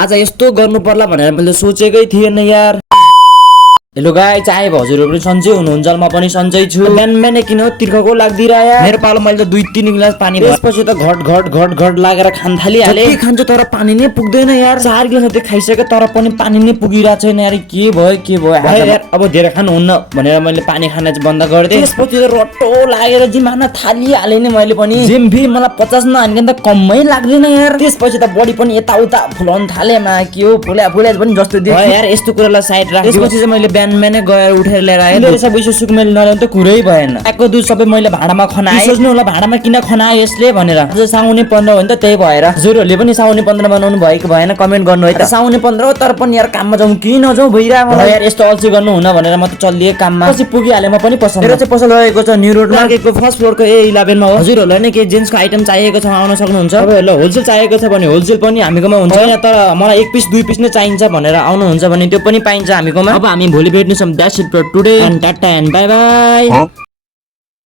आज यस्तो गर्नु पर्ला भनेर मैले सोचेकै थिएन यार। हेलो गाइस, चाहे हजुरहरु पनि सन्चै हुनुहुन्छ, म पनि सन्चै छु। बिहान बिहानै किन तिर्खको लाग्दिरा यार। मेरो पालो मैले त 2-3 गिलास पानी त्यसपछि त घट लागेर खान थालिहाले। के खान्छु तर पानी नै पुग्दैन यार। 4 गिलास जति खाइसके तर पनि पानी नै पुगिरा छैन यार। के भयो यार। अब धेरै खानु हुन्न भनेर मैले पानी खान चाहिँ बन्द गरिदिए। त्यसपछि त रट्टो लागेर जिमाना थालिहाले नि मैले पनि। जिम भी मलाई 50 नहानिकन त कम्मै लाग्दैन यार। त्यसपछि त बडी पनि यताउता फुलाउन थाले। मा के हो फुल्या पनि जस्तो देखियो यार। यस्तो कुरालाई साइड राख। त्यसपछि चाहिँ मैले बिहान बिहानै गएर उठेर ल्याएर आएँ। मेरो सबै सुक मैले नल्याउनु त कुरै भएन। आएको दुध सबै मैले भाँडामा खनाएँ। सोच्नु होला भाँडामा किन खनाए यसले भनेर। आज साउनी 15 हो नि त, त्यही भएर। हजुरहरूले पनि साउनी 15 बनाउनु भएको भएन कमेन्ट गर्नु है त। साउनी 15 हो तर पनि यार काममा जाउँ कि नजाउँ भइरा मलाई यार। यस्तो अल्छी गर्नु हुन भनेर म त चल्लिए काममा। पछि पुगिहाले म पनि पसल। मेरो चाहिँ पसल रहेको छ न्यू रोड मार्केटको फर्स्ट फ्लोरको A11 मा हो। हजुरहरूलाई नै के जेन्ट्सको आइटम चाहिएको छ आउन सक्नुहुन्छ। तपाईहरुलाई होलसेल चाहिएको छ भने होलसेल पनि हामीकोमा हुन्छ। तर मलाई 1 पिस 2 पिस नै चाहिन्छ भनेर आउनुहुन्छ भने त्यो पनि पाइन्छ हामीकोमा। अब हामी भोलि भेट्नेछौँ। That's it for today and tata and bye bye.